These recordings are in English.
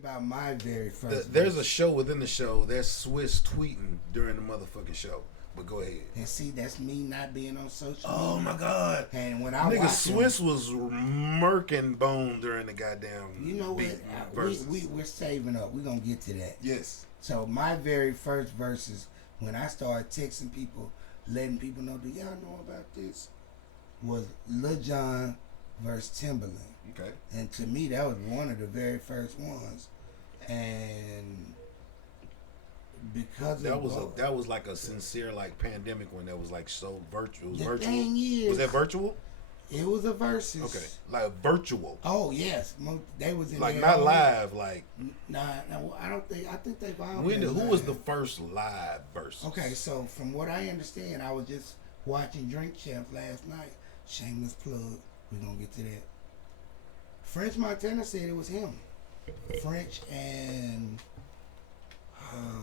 about my very first. There's a show within the show. There's Swiss tweeting during the motherfucking show. But go ahead. And see, that's me not being on social media. Oh my God. And when I Nigga, watch Swiss was murking bone during the goddamn. you know what? We're saving up. We're gonna get to that. Yes. So my very first verses, when I started texting people, letting people know, do y'all know about this? Was Lil Jon versus Timberland. Okay. And to me, that was one of the very first ones. And because that was like a sincere like pandemic when that was like so virtual. It was virtual. Thing is, was that virtual? It was a versus. Okay, like virtual. Oh yes, they was in like there not live. Like nah, I don't think. I think they filed. Who was the first live versus? Okay, so from what I understand, I was just watching Drink Champs last night. Shameless plug. We're gonna get to that. French Montana said it was him. French and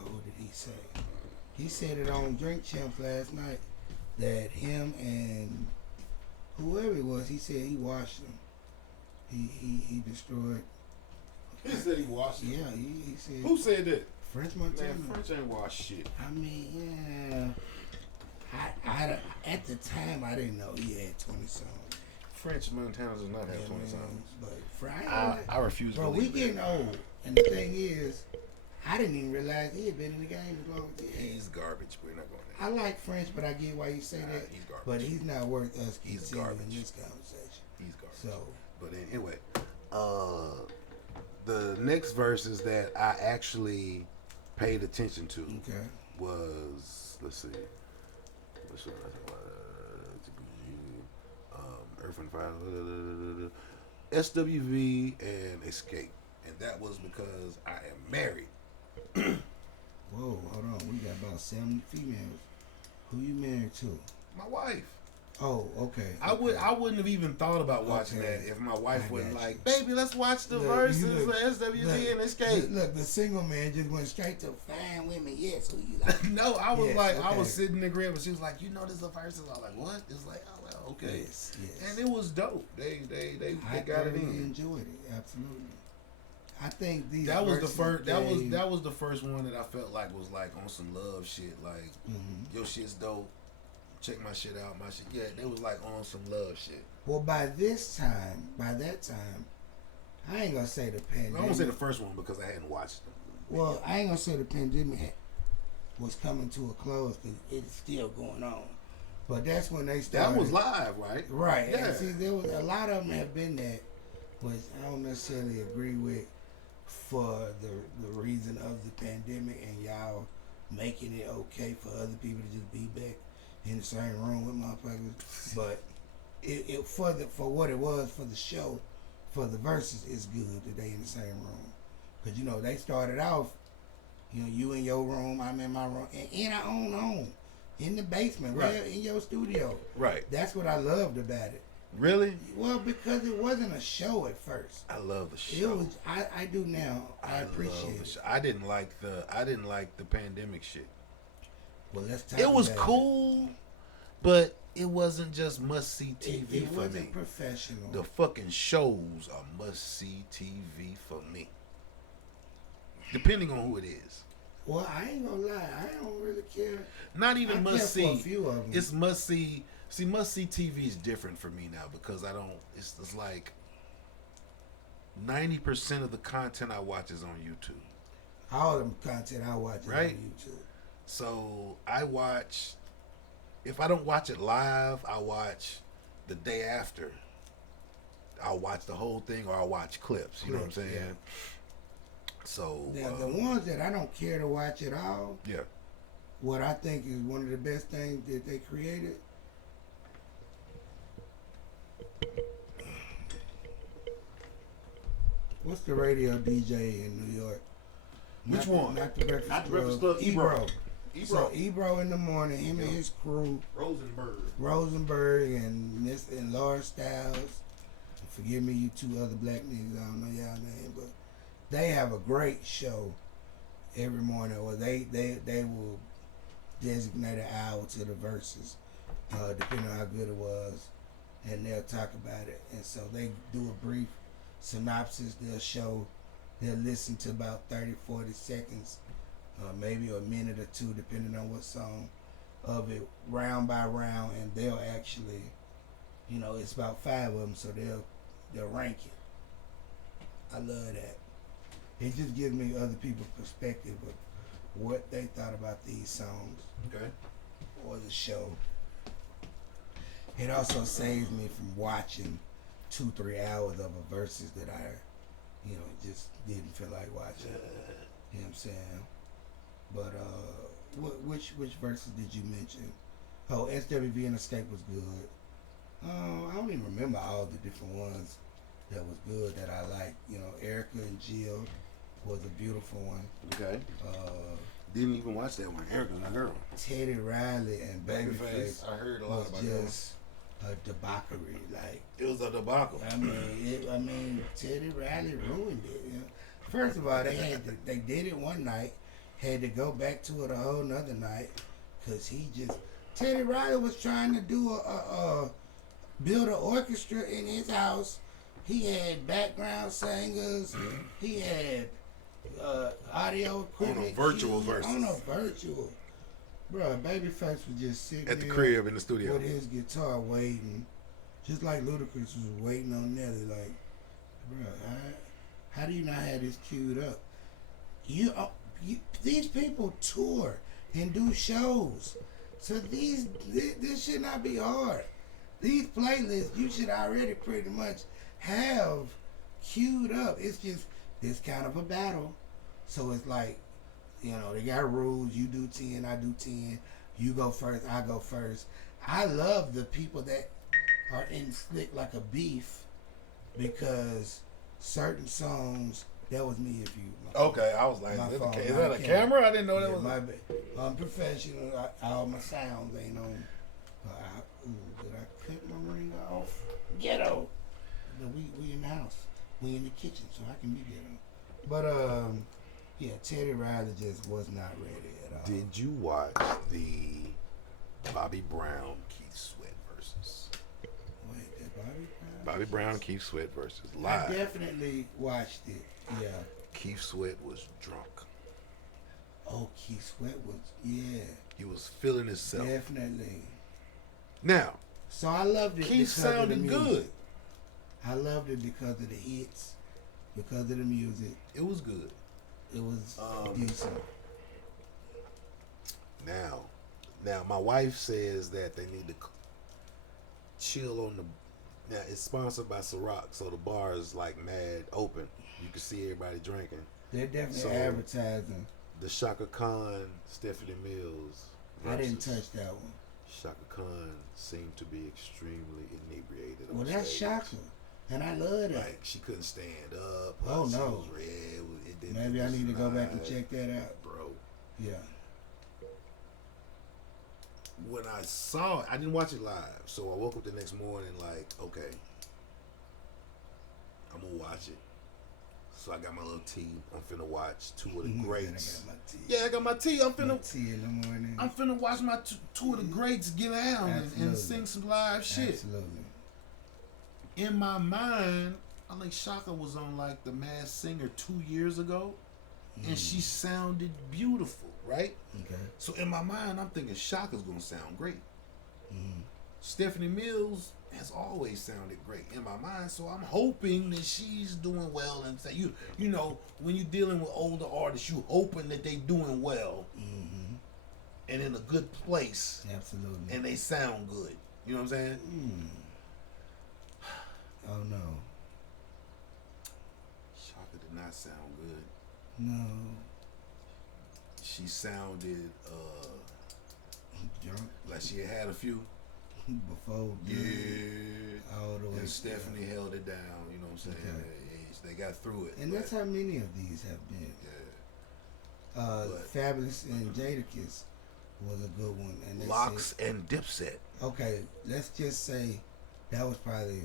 what did he say? He said it on Drink Champs last night that him and whoever it was, he said he washed them. He destroyed. He said he washed them. Yeah, he said. Who said that? French Montana. Man, French ain't washed shit. I mean, yeah. I at the time I didn't know he had 20 songs. French Montana does not have 20 songs. But I refuse to bro, believe we getting old, and the thing is, I didn't even realize he had been in the game as long as he had. He's garbage. We're not going there. I like French, but I get why you say that. He's garbage. But he's not worth us He's continuing garbage. this conversation. He's garbage. So, but anyway, the next verses that I actually paid attention to was, let's see, Earth and Fire, SWV and Escape, and that was because I am married. whoa, hold on, we got about 70 females. Who you married to? My wife. Oh, okay. I wouldn't have even thought about watching that if my wife wasn't like, baby, let's watch the look, verses of SWV and Escape. Look, the single man just went straight to fine women. Yes, who you like? No, I was I was sitting in the crib and she was like, you know, this is a verses. I was like, what? It's like, oh well, okay. Yes. And it was dope. They got it in. I enjoyed it. Absolutely. I think these that was the first that was the first one that I felt like was like on some love shit. Like, your shit's dope. Check my shit out. My shit, yeah, they was like on some love shit. Well, by that time, I ain't gonna say the pandemic. I won't say the first one because I hadn't watched them. Well, I ain't gonna say the pandemic was coming to a close because it's still going on. But that's when they started. That was live, right? Right. Yeah. And see, there was a lot of them have been that, which I don't necessarily agree with for the reason of the pandemic and y'all making it okay for other people to just be back in the same room with motherfuckers, but it for what it was for the show, for the verses, it's good that they in the same room, because you know they started off, you know, you in your room, I'm in my room, and in our own home, in the basement, right, in your studio, right. That's what I loved about it. Really? Well, because it wasn't a show at first. I love the show. It was. I do now. I appreciate it. I didn't like the pandemic shit. Well, let's talk. It was about cool, but it wasn't just must see TV it for wasn't me. Professional. The fucking shows are must see TV for me, depending on who it is. Well, I ain't gonna lie. I don't really care. Not even must see. A few of them. It's must see. See, must see TV is different for me now because I don't. It's like 90% of the content I watch is on YouTube. All the content I watch is on YouTube. So I watch. If I don't watch it live, I watch the day after. I'll watch the whole thing, or I'll watch clips. You know what I'm saying? Yeah. So now, the ones that I don't care to watch at all. Yeah. What I think is one of the best things that they created. What's the radio DJ in New York? Which one? Not the Breakfast Club. Ebro. So Ebro in the morning, him and his crew. Rosenberg and Laura Styles. Forgive me, you two other black niggas. I don't know y'all name, but they have a great show every morning. Or they will designate an hour to the verses, depending on how good it was, and they'll talk about it. And so they do a brief synopsis. They'll show they'll listen to about 30, 40 seconds, maybe a minute or two, depending on what song of it, round by round, and they'll actually, it's about 5 of them, so they'll rank it. I love that. It just gives me other people's perspective of what they thought about these songs. Okay. Or the show. It also saves me from watching 2-3 hours of a Verzuz that I, just didn't feel like watching. You know what I'm saying? But which Verzuz did you mention? Oh, SWV and Escape was good. I don't even remember all the different ones that was good that I liked. Erica and Jill was a beautiful one. Okay. Didn't even watch that one. Erica's my girl. Teddy Riley and Babyface. I heard a lot about that. Just a debauchery. Like, it was a debacle. I mean, Teddy Riley ruined it. First of all, they did it one night, had to go back to it a whole nother night, cause Teddy Riley was trying to do build an orchestra in his house. He had background singers. He had audio equipment. On a virtual Verzuz. On a virtual. Bro, Babyface was just sitting at the there crib in the studio with his guitar waiting. Just like Ludacris was waiting on Nelly. Like, bro, how do you not have this queued up? These people tour and do shows. So this should not be hard. These playlists you should already pretty much have queued up. It's just this kind of a battle. So it's like, they got rules. You do 10, I do 10. You go first, I go first. I love the people that are in slick like a beef, because certain songs, that was me if you... Okay, I was like, is that a camera? I didn't know that was... My bad. I'm professional. All my sounds ain't on... did I cut my ring off? Ghetto! No, we in the house. We in the kitchen, so I can be ghetto. But, yeah, Teddy Riley just was not ready at all. Did you watch the Bobby Brown, Keith Sweat Verzuz? Wait, that Bobby Brown? Bobby Brown, Keith Sweat Verzuz live. I definitely watched it, yeah. Keith Sweat was drunk. Oh, Keith Sweat was, yeah. He was feeling himself. Definitely. Now, so I loved it. Keith sounded good. I loved it because of the hits, because of the music. It was good. It was decent. Now, my wife says that they need to chill on the. Now it's sponsored by Ciroc, so the bar is like mad open. You can see everybody drinking. They're definitely advertising. The Shaka Khan, Stephanie Mills. I didn't touch that one. Shaka Khan seemed to be extremely inebriated. Well, that's Shaka, and I love that. Like, she couldn't stand up. Oh no. She was red. Maybe I need to go back and check that out, bro. Yeah. When I saw it, I didn't watch it live, so I woke up the next morning like, okay, I'm gonna watch it. So I got my little tea. I'm finna watch two of the greats. I got my tea. Yeah, I got my tea. I'm finna tea in the morning. I'm finna watch my two of the greats get down and sing some live shit. Absolutely. In my mind, I think Shaka was on like The Masked Singer 2 years ago, and she sounded beautiful, right? Okay. So in my mind, I'm thinking Shaka's gonna sound great. Stephanie Mills has always sounded great in my mind, so I'm hoping that she's doing well. And say, you know, when you're dealing with older artists, you hoping that they doing well and in a good place. Absolutely. And they sound good. You know what I'm saying? Oh no. Shaka did not sound good. No. She sounded drunk, like she had a few before. All the way. And Stephanie held it down. You know what I'm saying? Okay. They got through it. And that's how many of these have been. Yeah. Fabulous and Jadakiss was a good one. And Locks and Dipset. Okay, let's just say that was probably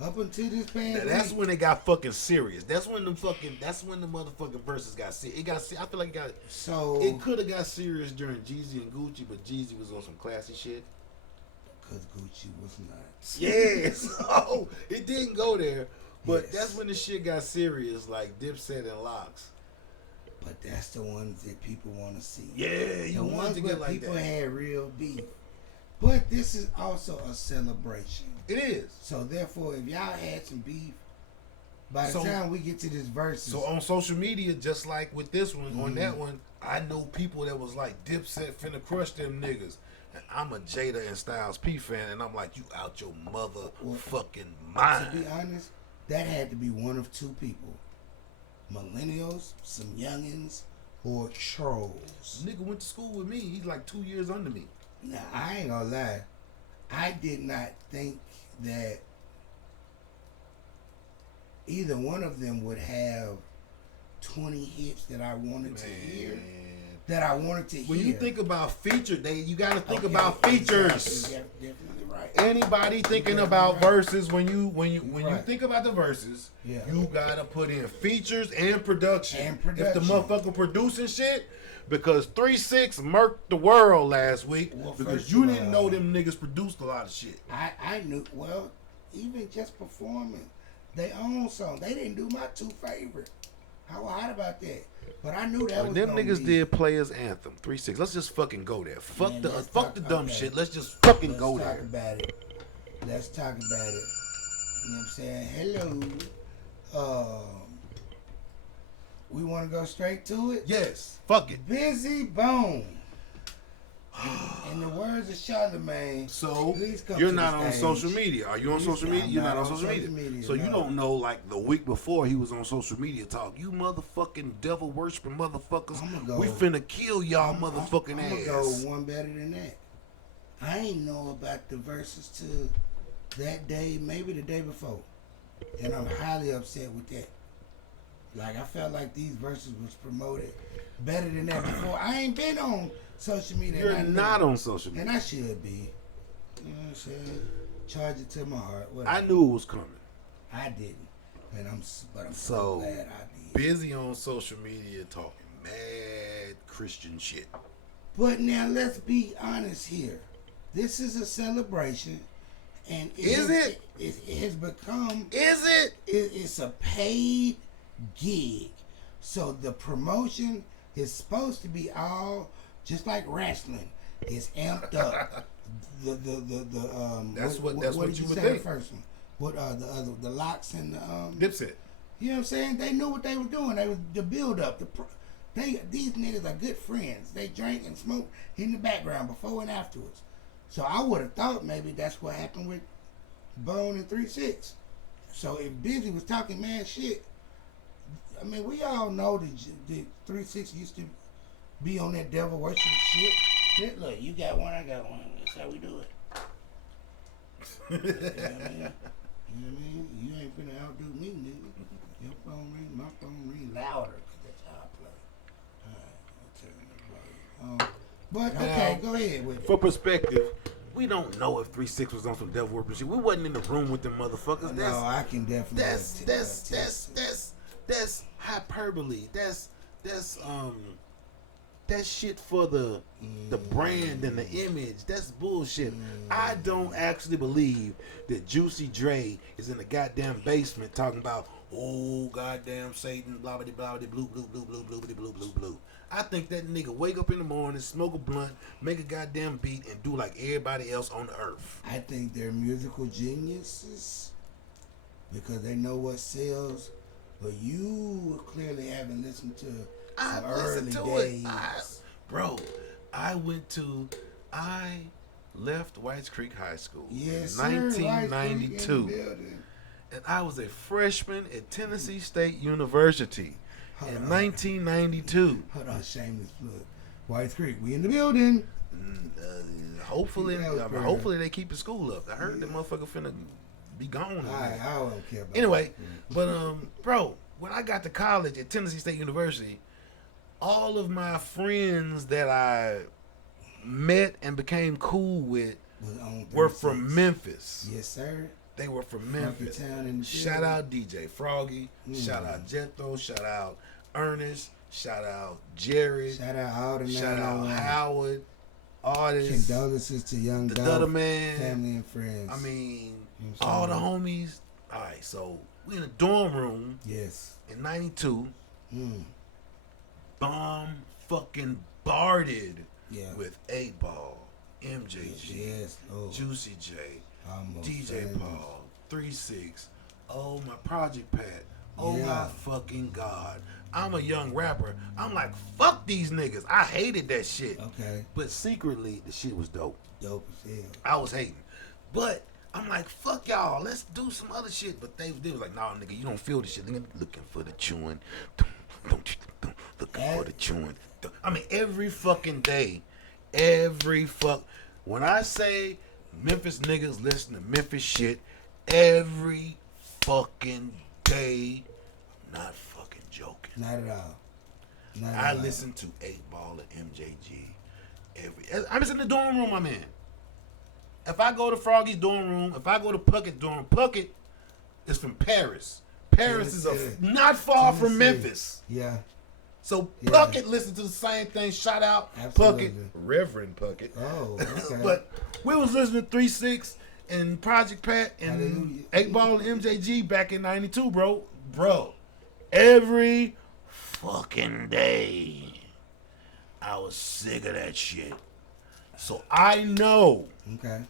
up until this pandemic. That's when it got fucking serious. That's when the motherfucking Verzuz got serious. It got. I feel like it got. So it could have got serious during Jeezy and Gucci, but Jeezy was on some classy shit. Because Gucci was not. Yes. So it didn't go there. But that's when the shit got serious, like Dipset and Locks. But that's the ones that people want to see. Yeah, you want to get like people that. had real beef. But this is also a celebration. It is. So therefore, if y'all had some beef, by the time we get to this Verzuz. So on social media, just like with this one, on that one, I know people that was like, Dipset finna crush them niggas. And I'm a Jada and Styles P fan, and I'm like, you out your motherfucking mind. To be honest, that had to be one of two people. Millennials, some youngins, or trolls. Nigga went to school with me. He's like 2 years under me. Now, I ain't gonna lie. I did not think that either one of them would have 20 hits that I wanted to hear. When you think about feature, you got to think about features. You're definitely right. Anybody thinking about verses, when you think about the verses, you gotta put in features and production. If the motherfucker producing shit, because 3-6 murked the world last week because you didn't know them niggas produced a lot of shit. I knew. Well, even just performing they own song, they didn't do my two favorite. I was hot about that. But I knew that was them niggas did Players Anthem 3-6. Let's just fucking go there. Fuck the dumb shit. Let's just fucking go there. Let's talk about it. You know what I'm saying? Hello. We want to go straight to it? Yes. Fuck it. Busy Bone. In the words of Charlamagne, so you're not on social media. Are you on social media? You're not on social media. So you don't know, like the week before he was on social media talk. You motherfucking devil worshiping motherfuckers. We finna kill y'all motherfucking ass. I'm gonna go one better than that. I ain't know about the Verzuz till that day, maybe the day before. And I'm highly upset with that. Like, I felt like these Verzuz was promoted better than that before. I ain't been on social media. You're not on social media. And I should be. You know what I'm saying? Charge it to my heart. Whatever. I knew it was coming. I didn't. And I'm so glad I did. Busy on social media talking mad Christian shit. But now let's be honest here. This is a celebration. And it has become... Is it? It's a paid gig. So the promotion is supposed to be all just like wrestling. It's amped up. That's what you would think. The first one? What the Locks and the Dipset. You know what I'm saying? They knew what they were doing. They was the build up. These niggas are good friends. They drank and smoked in the background before and afterwards. So I would have thought maybe that's what happened with Bone and 3-6. So if Busy was talking mad shit, I mean, we all know that 3-6 used to be on that devil worship shit. Look, you got one, I got one. That's how we do it. You know what I mean? You ain't finna outdo me, nigga. Your phone ring, my phone ring louder, because that's how I play. Alright, I'll turn it play. But, okay, go ahead with it. For perspective, we don't know if 3-6 was on some devil worship shit. We wasn't in the room with them motherfuckers. No, I can definitely. That's hyperbole. That's that shit for the brand and the image. That's bullshit. I don't actually believe that Juicy Dre is in the goddamn basement talking about, oh goddamn Satan, blah blah blah blah blue blue blue blue blue blue blue blue. I think that nigga wake up in the morning, smoke a blunt, make a goddamn beat, and do like everybody else on the earth. I think they're musical geniuses because they know what sells. But you clearly haven't listened to some early days. I left Whites Creek High School in sir, 1992. And I was a freshman at Tennessee State University in 1992. Hold on, shameless plug. Whites Creek, we in the building. Hopefully they keep the school up. I heard that motherfucker finna be gone. I don't care about anyway, but bro, when I got to college at Tennessee State University, all of my friends that I met and became cool with were from Memphis. Yes, sir. They were from Memphis. Shout out DJ Froggy. Shout out Jethro. Shout out Ernest. Shout out Jerrod. Shout out all the Shout out Howard. Artists. Condolences to Young the Dolph, Man. family and friends. I mean, all the homies. All right, so We in a dorm room. Yes. In 92. Mm. Bomb fucking barded. Yeah. With 8 Ball, MJG, Yes. Oh. Juicy J, Almost DJ famous. Paul, 3-6. Oh, my Project Pat. Oh Yeah. my fucking God. I'm a young rapper. I'm like, fuck these niggas. I hated that shit. Okay. But secretly, the shit was dope. Dope as hell. I was hating. But I'm like, fuck y'all. Let's do some other shit. But they was like, nah, nigga, you don't feel this shit. Nigga, looking for the chewing. Looking for the chewing. I mean, every fucking day. When I say Memphis niggas listen to Memphis shit, every fucking day, I'm not fucking joking. Not at all. I listen to 8 Ball and MJG. I'm just in the dorm room I'm in. If I go to Froggy's dorm room, if I go to Puckett dorm, Puckett is from Paris. Paris is not far from Memphis. Yeah. So Puckett listened to the same thing. Shout out Absolutely. Puckett, Reverend Puckett. Oh, okay. But we was listening to 3-6 and Project Pat and Hallelujah. 8 Ball and MJG back in 92, bro. Bro, every fucking day I was sick of that shit. So I know. Okay.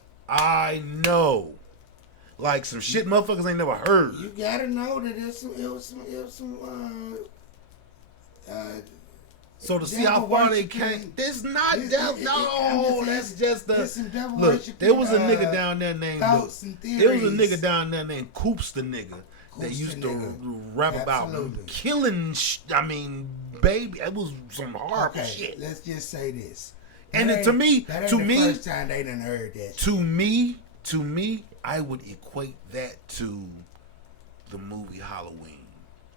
Like some shit motherfuckers ain't never heard. You gotta know that it was some So to see how far they came, that's not devil. No, that's just the look. There was a nigga down there named Coops, the nigga that used to rap about killing. I mean, baby, it was some horrible shit. Let's just say this. And to me, first time they done heard that. To me, I would equate that to the movie Halloween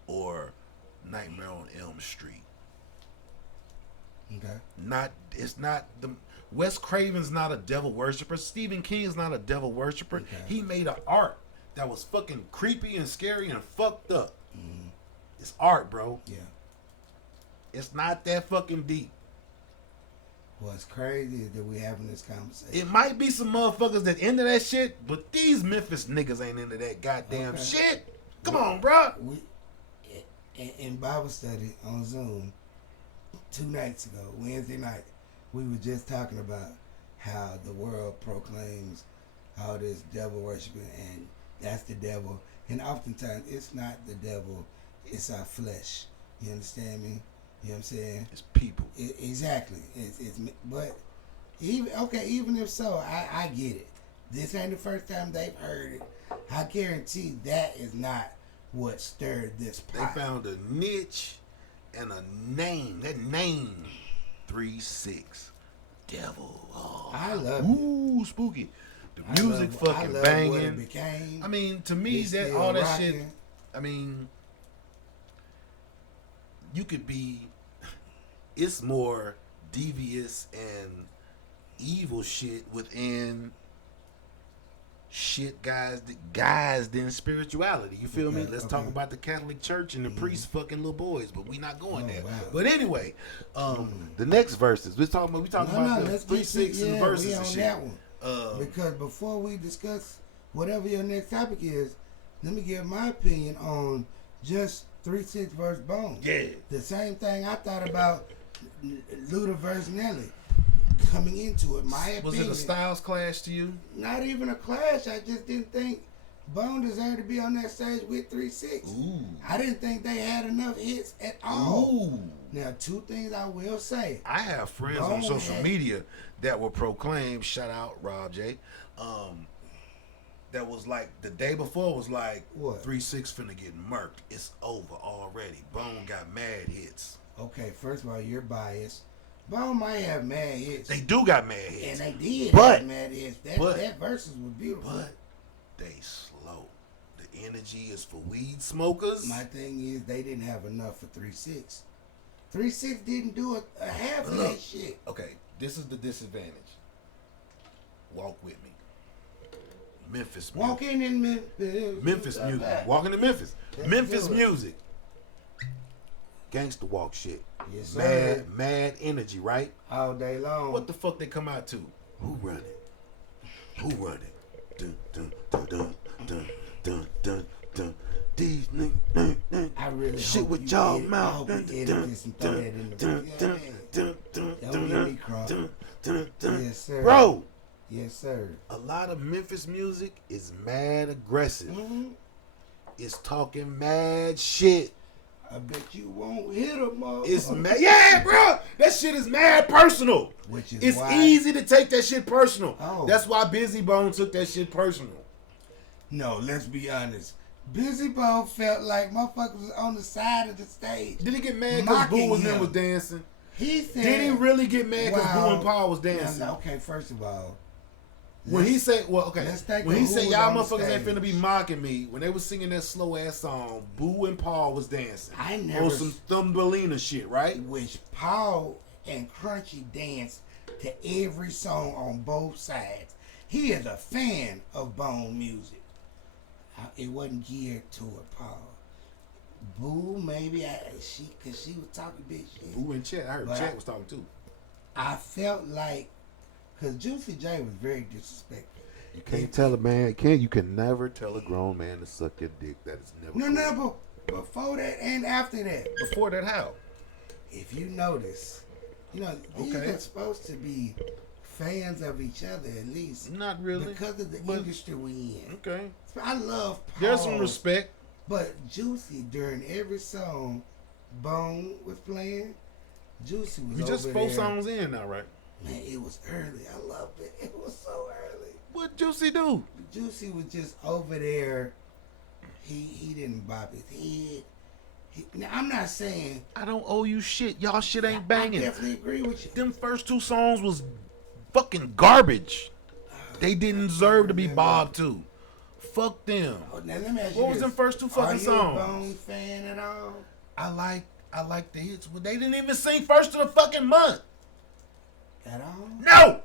or Nightmare on Elm Street. Okay. It's not the Wes Craven's not a devil worshiper. Stephen King is not a devil worshiper. Okay. He made an art that was fucking creepy and scary and fucked up. Mm-hmm. It's art, bro. Yeah. It's not that fucking deep. What's crazy is that we having this conversation. It might be some motherfuckers that into that shit, but these Memphis niggas ain't into that goddamn shit. Come on, bro. In Bible study on Zoom 2 nights ago, Wednesday night, we were just talking about how the world proclaims all this devil worshiping and that's the devil. And oftentimes it's not the devil, it's our flesh. You understand me? You know what I'm saying? It's people. Exactly. But even if so, I get it. This ain't the first time they've heard it. I guarantee that is not what stirred this pot. They found a niche and a name. That name, 3-6, devil. Oh, I love ooh, it. Spooky. The music fucking banging. What it became. I mean, to me, that all that rocking. Shit. I mean, you could be. It's more devious and evil shit within shit guys than spirituality. You feel me? Let's talk about the Catholic Church and the priests fucking little boys, but we not going there. Wow. But anyway, the next verses. We talking about the 3-6 and verses and shit. That one. Because before we discuss whatever your next topic is, let me give my opinion on just 3-6 verse Bone. Yeah. The same thing I thought about Luda versus Nelly coming into it. My opinion. Was it a styles clash to you? Not even a clash. I just didn't think Bone deserved to be on that stage with 3-6. Ooh. I didn't think they had enough hits at all. Ooh. Now, 2 things I will say. I have friends on social media that will proclaim, shout out Rob J, that was like, the day before was like, what? 3-6 finna get murked. It's over already. Bone got mad hits. Okay, first of all, you're biased. Bone might have mad hits. They do got mad hits. And they did have mad hits. That Verzuz was beautiful. But they slow. The energy is for weed smokers. My thing is, they didn't have enough for 3-6. 3-6 didn't do a half of that shit. Okay, this is the disadvantage. Walk with me. Memphis music. Walking in Memphis. Memphis music. Walking in Memphis. Memphis music. Gangsta walk shit. Yes, sir. Mad energy, right? All day long. What the fuck they come out to? Who run it? Who run it? Dun, dun, dun, dun, dun, dun, dun, dun. These niggas, I really shit hope with you y'all edit, mouth. I hope you edit this and throw that in the Don't get me crunk. Yes, sir. Bro. Yes, sir. A lot of Memphis music is mad aggressive. Mm-hmm. It's talking mad shit. I bet you won't hit him up. It's mad. Yeah, bro. That shit is mad personal. Which is it's why... easy to take that shit personal. Oh. That's why Busy Bone took that shit personal. No, let's be honest. Busy Bone felt like motherfuckers was on the side of the stage. Did he get mad because Boo was dancing? He said... Did he really get mad because Boo and Paul was dancing? No, okay, first of all... When he said, well, okay, when he said y'all motherfuckers ain't finna be mocking me, when they was singing that slow ass song, Boo and Paul was dancing. I never on some Thumbelina shit, right? Which Paul and Crunchy danced to every song on both sides. He is a fan of Bone music. It wasn't geared toward Paul. Boo, maybe cause she was talking big shit. Boo and Chet, I heard Chet was talking too. I felt like. Because Juicy J was very disrespectful. You can't tell a man, you can never tell a grown man to suck your dick. That is never No, but before that and after that. Before that, how? If you notice, these are supposed to be fans of each other at least. Not really. Because of the industry we in. Okay. So I love Paul. There's some respect. But Juicy, during every song Bone was playing, Juicy was You just 4 songs in now, right? Man, it was early. I loved it. It was so early. What Juicy do? Juicy was just over there. He didn't bob his head. Now, I'm not saying... I don't owe you shit. Y'all shit ain't banging. I definitely agree with you. Them first 2 songs was fucking garbage. They didn't deserve to be bobbed to. Fuck them. Oh, now let me ask you What was them first 2 fucking songs? Are you a Bone fan at all? I like the hits, but they didn't even sing first of the fucking month. At all? No!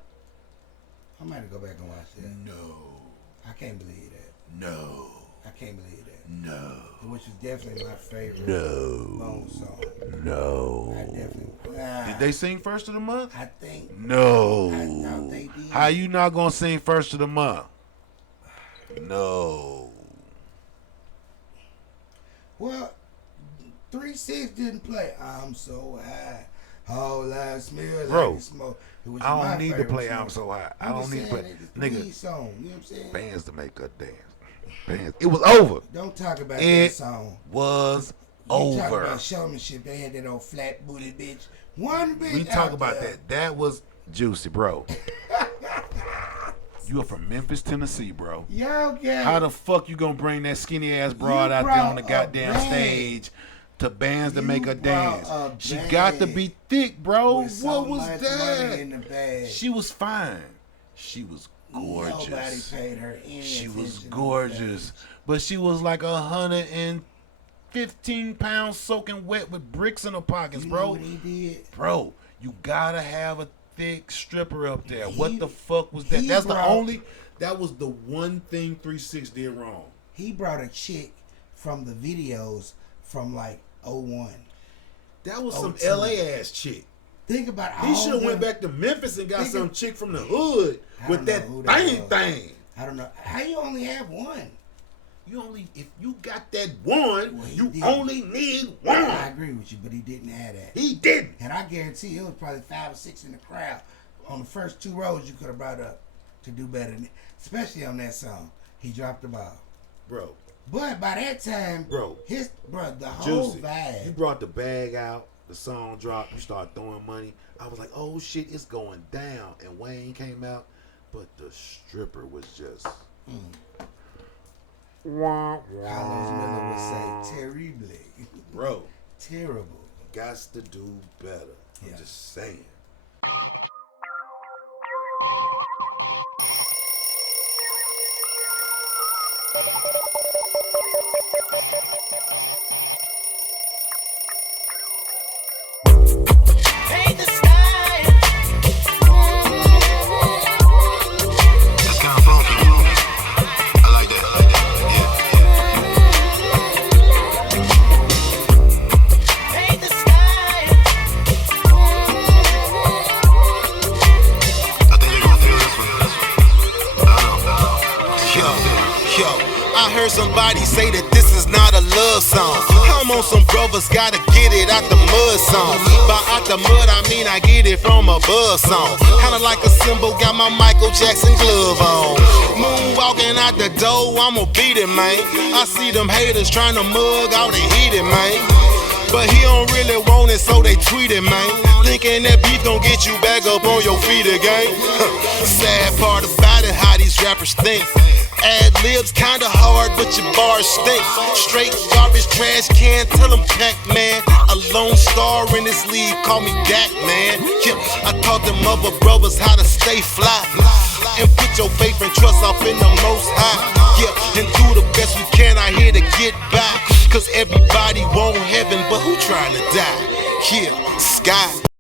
I might have to go back and watch that. No. I can't believe that. No. I can't believe that. No. Which was definitely my favorite Bone song. No. I definitely... Did they sing first of the month? I think... No. I thought they did. How you not gonna sing first of the month? No. Well, 3-6 didn't play. I'm so high. All I smell Bro, like smoke. I don't need to play I'm So High. I don't need to play. Nigga, song, you know what I'm saying? Bands to make a dance. Bands. It was over. Don't talk about it that song. Was you over. Talk about showmanship. They had that old flat booty bitch. One bitch. We talk about that. That was Juicy, bro. You are from Memphis, Tennessee, bro. Yo, yeah. How the fuck you gonna bring that skinny ass broad out there on the goddamn stage to bands to make her dance? She got to be thick, bro. What was that? She was fine. She was gorgeous. Nobody paid her any She was attention gorgeous, but she was like 115 pounds soaking wet with bricks in her pockets, you bro. Know what he did? Bro, you gotta have a thick stripper up there. What the fuck was that? That was the one thing 3-6 did wrong. He brought a chick from the videos from like 01. That was some LA ass chick. Think about He should have went back to Memphis and got some chick from the hood with that thing. I don't know. How you only have one? If you got that one, you only need one. I agree with you, but he didn't have that. He didn't. And I guarantee it was probably 5 or 6 in the crowd. On the first 2 rows you could have brought up to do better than, especially on that song. He dropped the ball. Bro. But by that time, the whole vibe. You brought the bag out, the song dropped, you start throwing money. I was like, oh shit, it's going down. And Wayne came out, but the stripper was just Carlos Miller would say terribly. Bro. Terrible. Gots to do better. I'm just saying. Somebody say that this is not a love song. I'm on some brothers, gotta get it out the mud song. By out the mud, I mean I get it from above song. Kinda like a symbol, got my Michael Jackson glove on. Moonwalking out the door, I'ma beat it, man. I see them haters trying to mug all the heated, man. But he don't really want it, so they tweet it, man. Thinking that beef gon' get you back up on your feet again. Sad part about it, how these rappers think. Ad-libs kinda hard, but your bars stink. Straight garbage, trash can, tell them Pac-Man. A lone star in this league, call me Dak, man. Yeah, I taught them other brothers how to stay fly. And put your faith and trust off in the most high. Yeah, and do the best we can out here to get by. Cause everybody want heaven, but who trying to die? Yeah, sky.